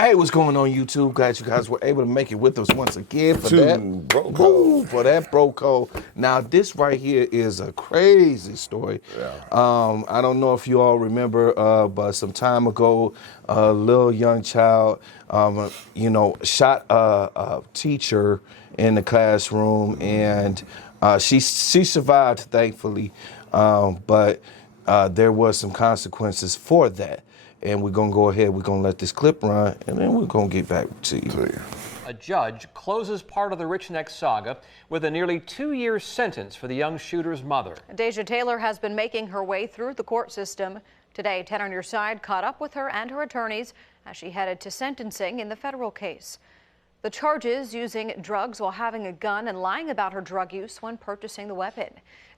Hey, what's going on YouTube? Glad you guys were able to make it with us once again for To that bro code. for that bro code. Now this right here is a crazy story. Yeah. I don't know if you all remember, but some time ago, a little young child, shot a teacher in the classroom, and she survived, thankfully, but there was some consequences for that. And we're going to go ahead, we're going to let this clip run, and then we're going to get back to you. A judge closes part of the Rich Neck saga with a nearly 2-year sentence for the young shooter's mother. Deja Taylor has been making her way through the court system. Today, 10 on Your Side caught up with her and her attorneys as she headed to sentencing in the federal case. The charges: using drugs while having a gun and lying about her drug use when purchasing the weapon.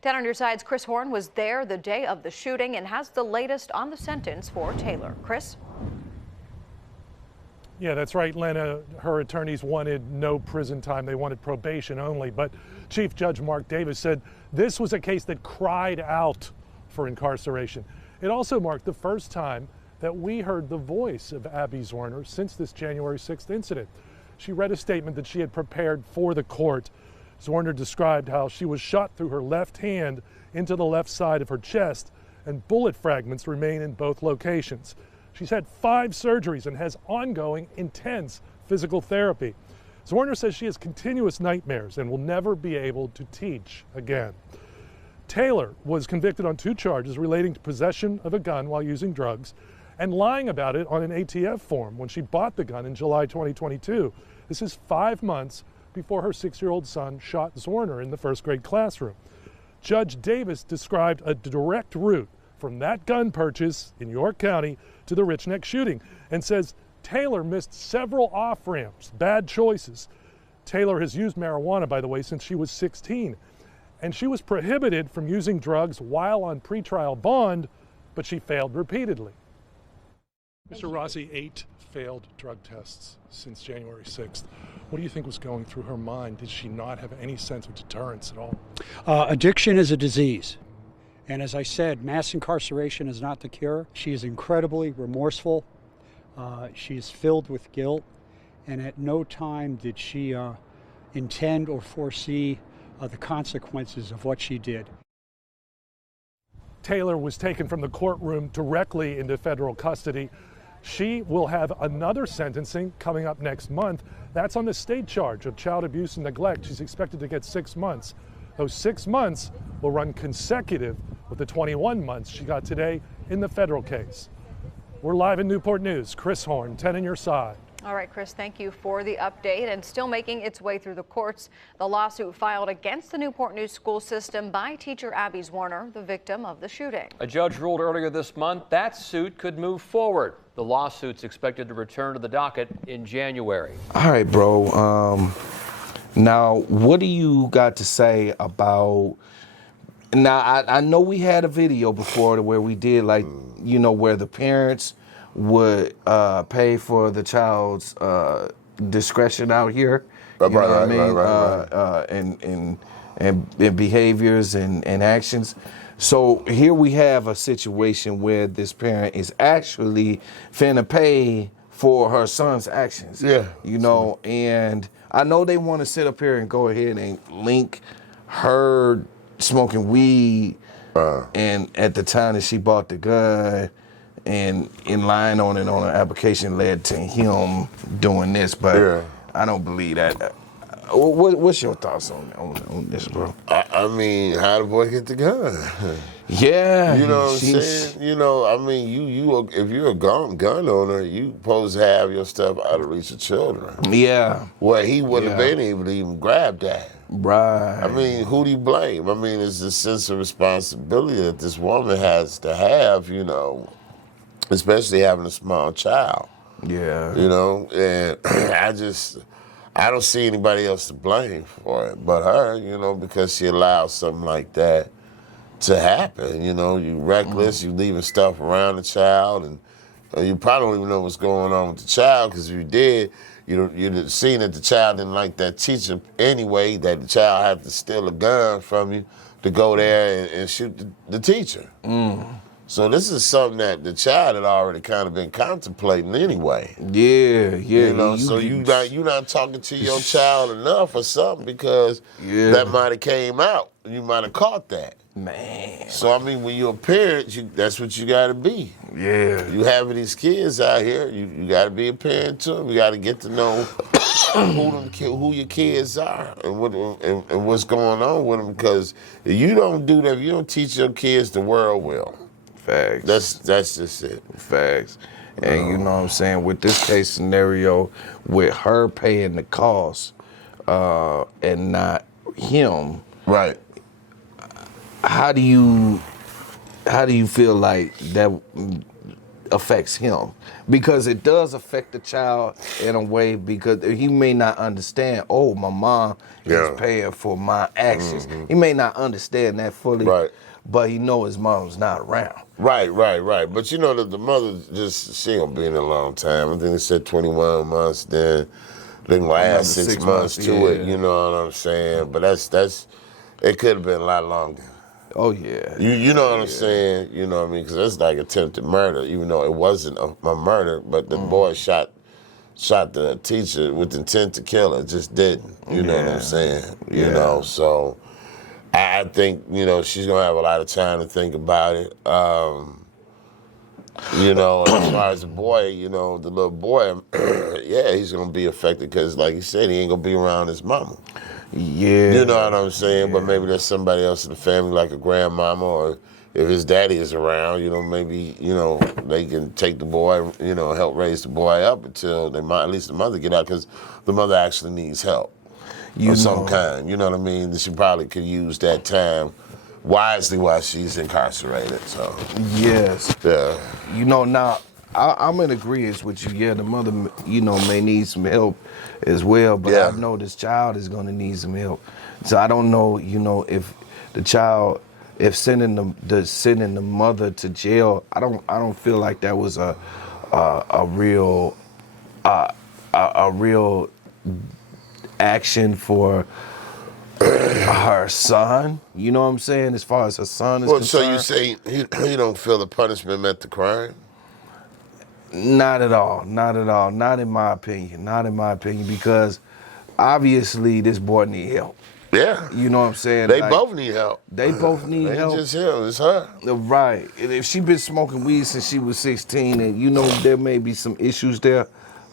10 on Your Side's Chris Horn was there the day of the shooting and has the latest on the sentence for Taylor. Chris? Yeah, that's right, Lena. Her attorneys wanted no prison time. They wanted probation only. But Chief Judge Mark Davis said this was a case that cried out for incarceration. It also marked the first time that we heard the voice of Abby Zorner since this January 6th incident. She read a statement that she had prepared for the court. Zorner described how she was shot through her left hand into the left side of her chest, and bullet fragments remain in both locations. She's had 5 surgeries and has ongoing, intense physical therapy. Zorner says she has continuous nightmares and will never be able to teach again. Taylor was convicted on 2 charges relating to possession of a gun while using drugs and lying about it on an ATF form when she bought the gun in July 2022. This is 5 months before her 6-year-old son shot Zorner in the first grade classroom. Judge Davis described a direct route from that gun purchase in York County to the Rich Neck shooting and says Taylor missed several off-ramps, bad choices. Taylor has used marijuana, by the way, since she was 16, and she was prohibited from using drugs while on pretrial bond, but she failed repeatedly. Mr. Rossi, 8 failed drug tests since January 6th. What do you think was going through her mind? Did she not have any sense of deterrence at all? Addiction is a disease. And as I said, mass incarceration is not the cure. She is incredibly remorseful. She is filled with guilt. And at no time did she intend or foresee the consequences of what she did. Taylor was taken from the courtroom directly into federal custody. She will have another sentencing coming up next month. That's on the state charge of child abuse and neglect. She's expected to get 6 months. Those 6 months will run consecutive with the 21 months she got today in the federal case. We're live in Newport News. Chris Horn, 10 on Your Side. All right, Chris, thank you for the update. And still making its way through the courts, the lawsuit filed against the Newport News school system by teacher Abby Zorner, the victim of the shooting. A judge ruled earlier this month that suit could move forward. The lawsuit's expected to return to the docket in January. All right, bro. Now, what do you got to say about... Now, I know we had a video before where we did, like, where the parents would pay for the child's discretion out here. And behaviors and actions. So here we have a situation where this parent is actually finna pay for her son's actions. Yeah. And I know they want to sit up here and go ahead and link her smoking weed and at the time that she bought the gun and in line on it on an application led to him doing this, but I don't believe that. What's your thoughts on this, bro? I mean, how the boy get the gun? Yeah. You know what I'm saying? I mean, you if you're a gun owner, you supposed to have your stuff out of reach of children. Yeah. Well, he wouldn't have been able to even grab that. Right. I mean, who do you blame? I mean, it's a sense of responsibility that this woman has to have, especially having a small child. Yeah. And I don't see anybody else to blame for it but her, because she allowed something like that to happen. You reckless, you leaving stuff around the child, and you probably don't even know what's going on with the child, because if you did, you'd seen that the child didn't like that teacher anyway, that the child had to steal a gun from you to go there and shoot the teacher. So this is something that the child had already kind of been contemplating anyway. Yeah, yeah. You know, so you not talking to your child enough or something, because that might have came out. You might have caught that. Man. So I mean, when you're a parent, that's what you got to be. Yeah. You having these kids out here, you got to be a parent to them. You got to get to know who your kids are and what's going on with them. Because if you don't do that, if you don't teach your kids, the world will. Facts. That's just it. Facts. And you know what I'm saying, with this case scenario, with her paying the cost and not him, Right. how do you feel like that affects him? Because it does affect the child in a way, because he may not understand, oh, my mom is paying for my actions. He may not understand that fully, but he know his mom's not around. Right. But you know that the mother she ain't gonna be in a long time. I think they said 21 months, then they gonna add 6 months to it, you know what I'm saying? But that's it could have been a lot longer. Oh, yeah. You know what I'm saying? You know what I mean? Because that's like attempted murder, even though it wasn't a murder, but the boy shot the teacher with intent to kill her, just didn't. You know what I'm saying? You know, so I think, you know, she's going to have a lot of time to think about it. You know, as far as the boy, you know, the little boy, he's going to be affected because, like you said, he ain't going to be around his mama. Yeah. You know what I'm saying? But maybe there's somebody else in the family, like a grandmama, or if his daddy is around, you know, maybe, you know, they can take the boy, you know, help raise the boy up until at least the mother get out, because the mother actually needs help of some kind. You know what I mean? She probably could use that time wisely while she's incarcerated. So yes. Yeah. You know, now I'm in agreement with you. Yeah, the mother, you know, may need some help as well, but I know this child is going to need some help. So I don't know, you know, if the child, if sending the mother to jail, I don't feel like that was a real action for her son. You know what I'm saying? As far as her son is concerned. So you say you don't feel the punishment met the crime? Not at all. Not at all. Not in my opinion. Not in my opinion, because obviously this boy need help. Yeah. You know what I'm saying? They both need help. They both need help. Ain't just him, it's her. Right. And if she been smoking weed since she was 16, and you know there may be some issues there,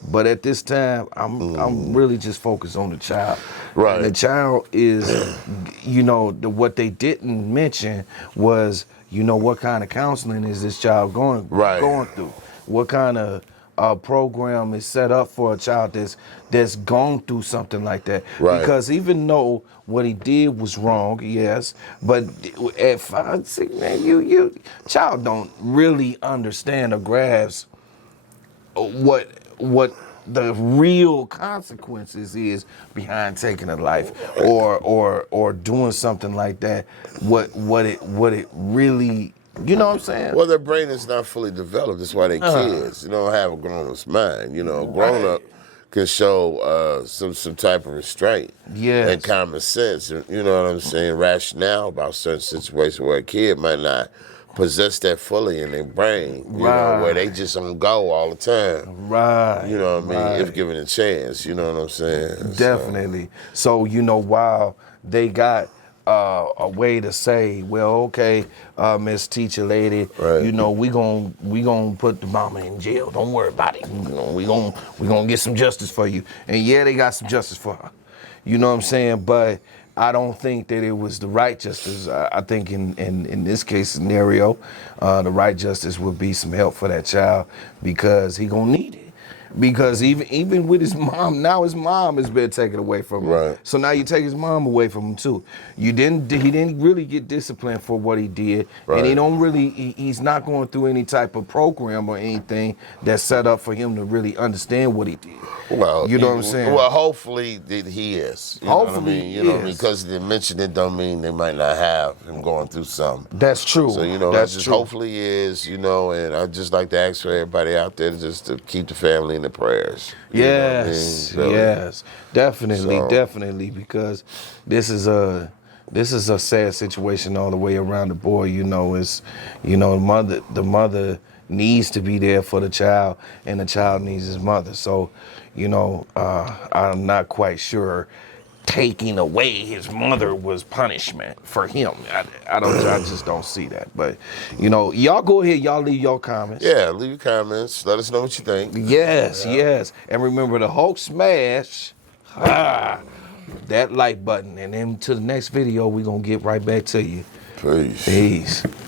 but at this time I'm really just focused on the child. Right. And the child is, you know, what they didn't mention was, you know, what kind of counseling is this child going through? What kind of program is set up for a child that's gone through something like that? Right. Because even though what he did was wrong, yes, but at 5, 6, man, you child don't really understand or grasp what the real consequences is behind taking a life or doing something like that. What it really. You know what I'm saying? Well, their brain is not fully developed. That's why they kids. You don't have a grown-up's mind. You know, a grown-up can show some type of restraint and common sense. You know what I'm saying? Rationale about certain situations where a kid might not possess that fully in their brain. You know, where they just on go all the time. Right. You know what I mean? If given a chance. You know what I'm saying? Definitely. So you know, while they got a way to say, well, okay, Miss Teacher Lady, you know, we gonna put the mama in jail. Don't worry about it. We gonna get some justice for you. And yeah, they got some justice for her. You know what I'm saying? But I don't think that it was the right justice. I think in this case scenario, the right justice would be some help for that child, because he gonna need it. Because even with his mom, now his mom has been taken away from him. Right. So now you take his mom away from him too. He didn't really get disciplined for what he did, and he's not going through any type of program or anything that's set up for him to really understand what he did. Well, you know what I'm saying? Well, hopefully he is. You Hopefully, know what I mean? You know what I mean? Because they mentioned it don't mean they might not have him going through something. That's true. So, you know, that's just true. hopefully he is, you know, and I'd just like to ask for everybody out there just to keep the family in the prayers. Yes, Really. yes, definitely, So. definitely, because this is a this is a sad situation all the way around. The boy, the mother needs to be there for the child, and the child needs his mother. So, I'm not quite sure taking away his mother was punishment for him. I just don't see that. But, y'all go ahead, y'all leave your comments. Yeah, leave your comments. Let us know what you think. Yes. And remember the Hulk smash. That like button. And then to the next video, we're going to get right back to you. Peace. Peace.